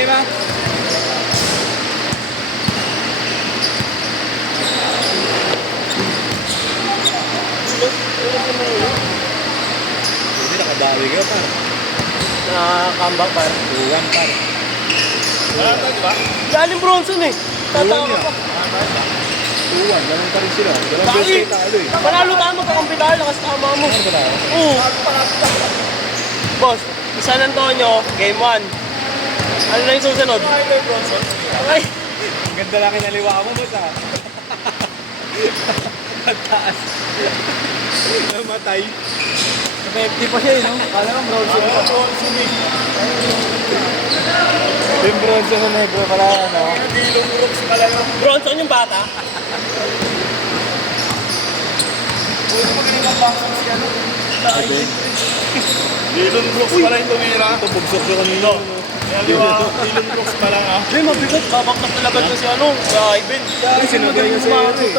Okay ba? Hindi, nakabawi ka pa. Nakakambak par. 2-1 par. Wala tayo, di ba? Galing Bronson eh. Tatawa ka pa. 2-1, ganun pa rin sila. Dalawang Dali. beses kayo talo eh. Panalo tayo magkakampi tayo. Lakas tama mo. Ano ba tayo? Oo. Boss, San Antonio, game 1. Ano na yung susunod? Ay, Ang ganda lang kinaliwa mo, boss ah. Pagtaas. Namatay. effective pa siya eh, no? Kala mo Bronson. Yung bronze na negro pala, ano? Bronson yung bata. Dylan Brooks pala yung tumira. Ito, bugsok siya kanino. Dylan Brooks pala nga. Hindi, mabigat. Babaknak talaga to si ano, si Ivan. Sinabay niya sa iyo eh.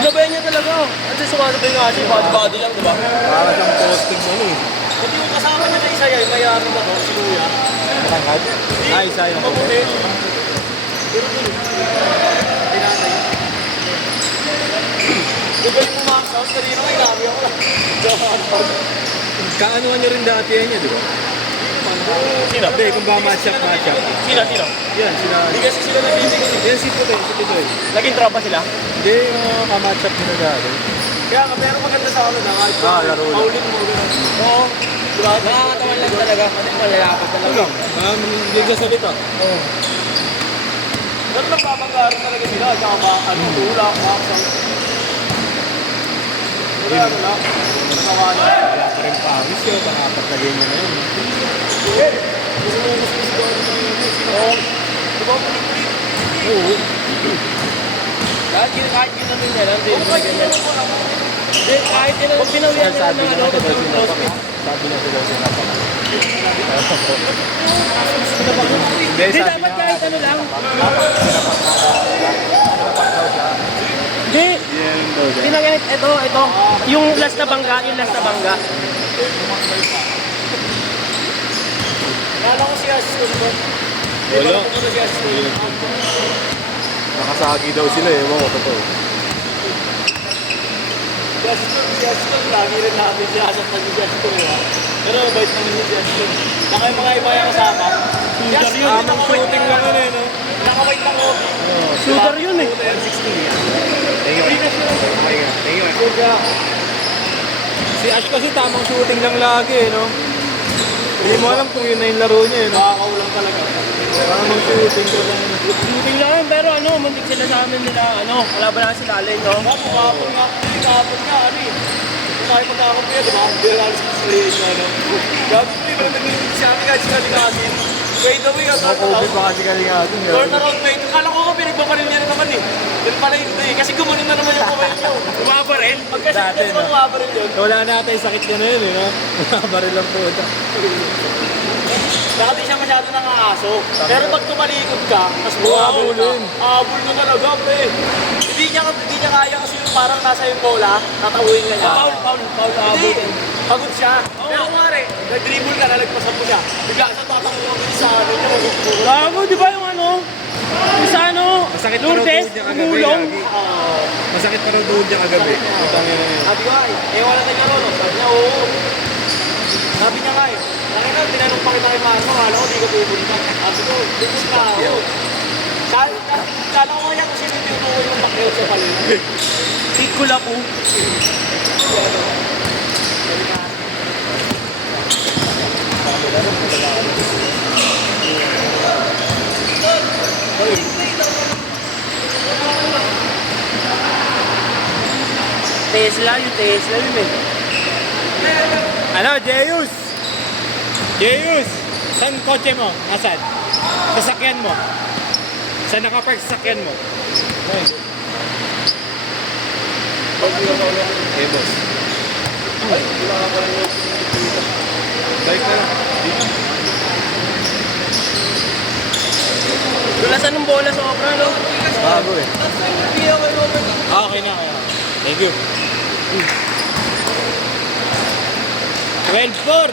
Sinabay niya talaga. At sumasabay nga siya, body lang, di ba? Para siyang posting mo eh. Pati yung kasama niya na isa yan, mayari na to, si Luya. Matangkad? Ay, isa yung Mabuti. Diba yung pumaksaw, kanina may gabi ako lang. Kaanuhan niyo rin dati yan niya, di ba? Sino? Hindi, kung ba match-up. Sino? Yan, sila. Hindi kasi sila nag-ibig. Yan, si Putoy. Naging tropa sila? Hindi, ka-match-up nila dati. Kaya nga, pero maganda sa ano na kahit Laro lang. maulin mo. Oo. Diba? Nakakatawan lang talaga. Kasi malalapad Ano talaga. lang, hindi ka salita. Oo. Pero nagpapagkaroon talaga sila. Tsaka ba, ano, tulak, maksang. Pero ano lang, nakawana. Wala pa rin pawis yun, pang-apat na game na yun. Oo. Diba, pulit-pulit. Oo. Kahit ginamin niya lang, hindi. Hindi, kahit yun ang pinawihan nila Sabi ng niya ano, kasi daw ng close sinapa. Sabi niya daw sinapa. Hindi, dapat kahit ano lang. Hindi. Yan daw siya. Pinaganit, ito. Yung last na bangga. Kala ko si Aston ba? Wala. Si Aston. Nakasagi daw sila eh, ewan ko totoo. Si Aston, lagi rin namin si Aston si Aston. Pero mabait naman si Aston. Baka yung mga iba yung kasama. Tamang shooting lang yun eh, no? Nakawait lang ako. Shooter yun eh. Thank you. Si Ash kasi tamang shooting lang lagi eh, no? Hindi mo alam kung yun na yung laro niya eh, no? Makakaw lang talaga. Tamang shooting ko lang. Shooting lang, pero ano, muntik sila sa amin nila, ano, wala ba na sila alay, no? Kahapon nga, ano eh. Kumain pagkakapit yan, di ba? Hindi lang sa sila ano. Gabi ko yung nag-ibig siya, amin kahit sila likasin. Wait away, ang Makobi pa kasi kalingatin. turn around, wait. Kala ko nga pinagpaparin niya naman eh. Yun pala hindi, kasi gumanon na naman yung kamay niyo. Umaba rin? Pagka Dati, siya no? umaba rin yun. Wala natin sakit niya na yun eh, no? Baril lang po ito. Baka di siya masyado nangangaso. Pero pag tumalikod ka, mas Habulin. Habul na talaga, pre. Hindi niya kaya kasi yung parang nasa yung bola, tatawin ka niya. Foul. Hindi. Pagod siya. Pero kumari, nag-dribble ka, nalagpasan mo siya. Bigla siya tatakbo sa ano niya. Gago, di ba yung ano? Yung sa ano? Masakit pa raw tuhod niya kagabi. Gulong. Lagi. Masakit pa raw tuhod niya kagabi. Sabi ko ay, wala tayo laro, no? Sabi niya, oo. Sabi niya nga eh, nakita, tinanong pa kita kay Marco, kala ko, di ka pupunta. Sabi ko, pupunta ako. Kala ko kaya kung sino yung tinutukoy yung Pacquiao sa palina. Tikula po. Tesla yun eh. Ano, Jeyus? Saan kotse mo? Nasaan? Sasakyan mo? Saan nakapark sasakyan mo? Okay, boss. Bike na lang. Lulasan ng bola sa obra, no? Bago eh. Hindi ako yung over. Okay na. Thank you. 12-4.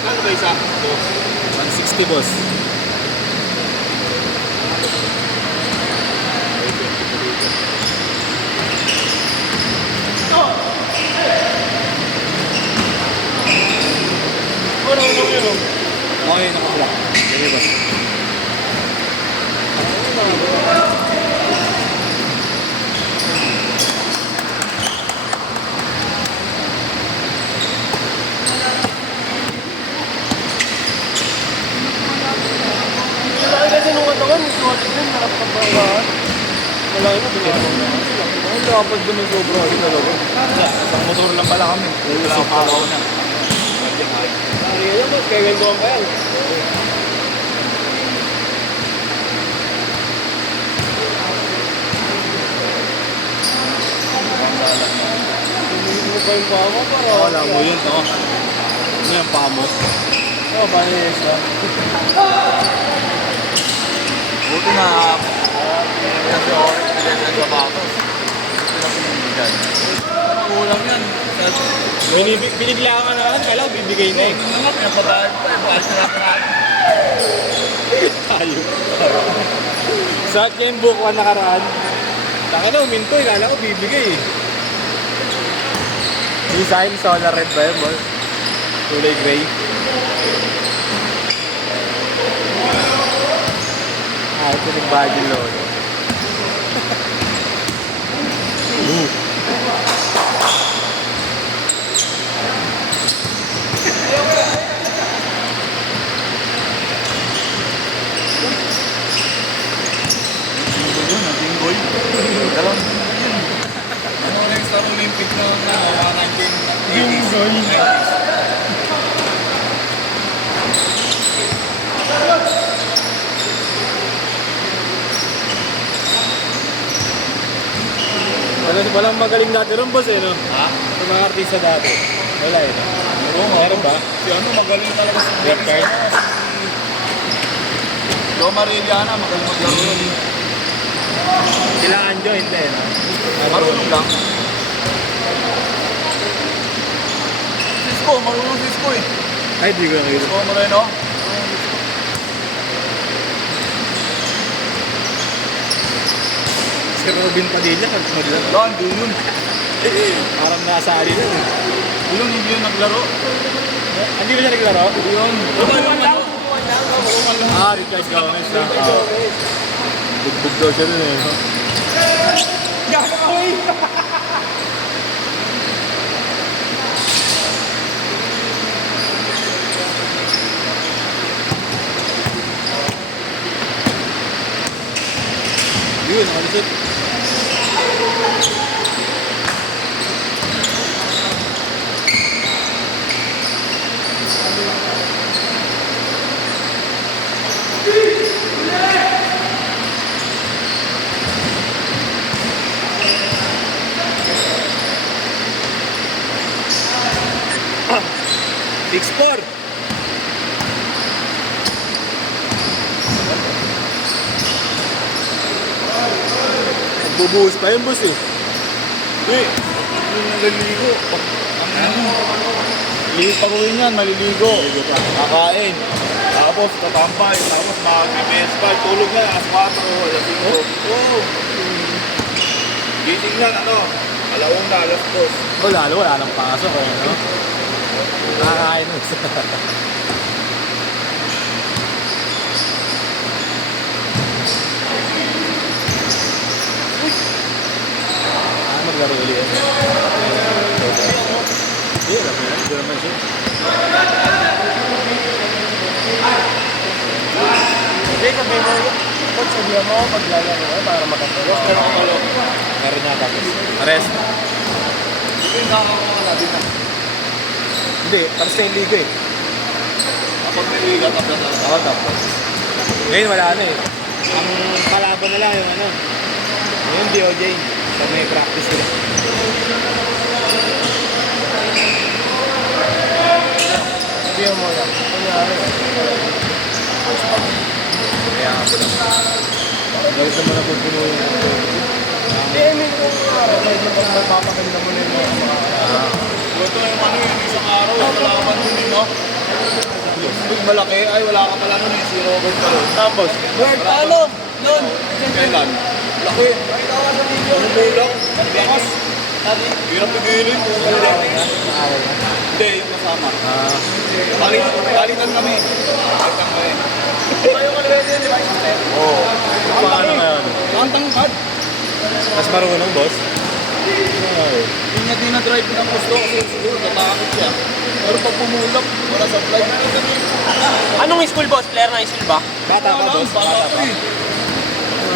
Ano ba isa? 160, boss. Okay, nakablock. Sige ba? Laki kasi nung katawan, suwat din, harap ng bawaan. Malaki na, binabang na. Ang dapat dun yung sobra kasi talaga. Isang motor lang pala kami. Wala akong pakaw na. Hindi naman, kaya gandoon pa yan. Hindi mo pa yung paa mo para... Wala mo yun, no? Ano yung paa mo? Oo, banis na. Buti na kasi orange na din sa batos. Kulang yan. Binigla ka na lang, kala bibigay na eh. Ano nga, pinapabayad pa eh. Bukas na lang. Ayun. Sa akin yung book 1 nakaraan. Taka na, uminto eh. Kala ko bibigay eh. Design, solar red ba yun, boss? Kulay gray. Ah, ito yung body load. Ano na yung Star Olympic na 1980s? Walang magaling dati ron, boss eh, no? Ha? Sa mga artista dati. Wala eh, no? Meron ba? Si ano, magaling talaga sa Red card? Joe Mariliana, magaling maglaro yun. Sila Anjo, hindi eh, no? Marunong lang. Cisco, marunong Cisco eh. Ay, di ko nakita. Cisco Moreno. Si Robin Padilla, naglaro. Wala, hindi yun. Parang nasali na eh. Yun, hindi yun naglaro. Hindi ba siya naglaro? Yun. Tutuan lang. Ah, Richard Gomez na. Ah. Bugbog daw siya dun eh, no? Gakoy! Yun, nakalisip. Big score. Bubuhos pa yun, boss eh. Hindi. Yung naliligo. Pag-uwi niyan, maliligo. Kakain. Tapos tatambay. Tapos mag-PS5. Tulog na. Alas 4 o alas 5. Oo. Gising na, ano? Alauna, alas 2. Wala nang pasok eh, no? Nakakain mo isa. Maglaro ulit yan. Hindi, alam mo yan. Hindi naman siya. Hindi, sabihin mo, coach, sabihin mo, maglalaro ka para makatulog. Pero ako tulog. Meron na tapos. Arrest. Hindi na ako makalabi na. Hindi, tapos na yung liga eh. Kapag may liga, tapos na. Oo, tapos. Ngayon wala na eh. Ang kalaban na lang yung ano. Yung DOJ. So may practice sila. Sabihin mo lang. Kunyari. Kaya nga po lang. Dahil sa mga pupuno yung Hindi, I mean, kung medyo pag magpapaganda mo na yung mga Ito yung ano yung isang araw, kalaban mo din, no? Big malaki, ay wala ka pala nun, si Robert pa rin. Tapos, Word, paano? Doon. Kailan? Laki. Tumulong. Lakas. Hirap pigilin. Hindi, yung kasama. Balikan kami. Balikan kami. Tayo ka naman din, di ba? Oo. Paano ngayon? Ang tangkad. Mas marunong, boss? Hindi niya dinadrive ng gusto kasi siguro natakot siya. Pero pag pumulak, wala sa flight. Anong school, boss? Player ng school ba? Bata pa, boss? Bata pa.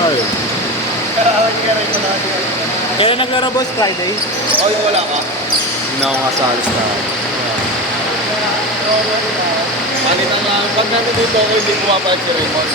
Ay. Kailan naglaro, boss? Friday? O yung wala ka. Hindi na ako kasalis na. Palit ang pag namin dito, hindi pumapayag si Raymond.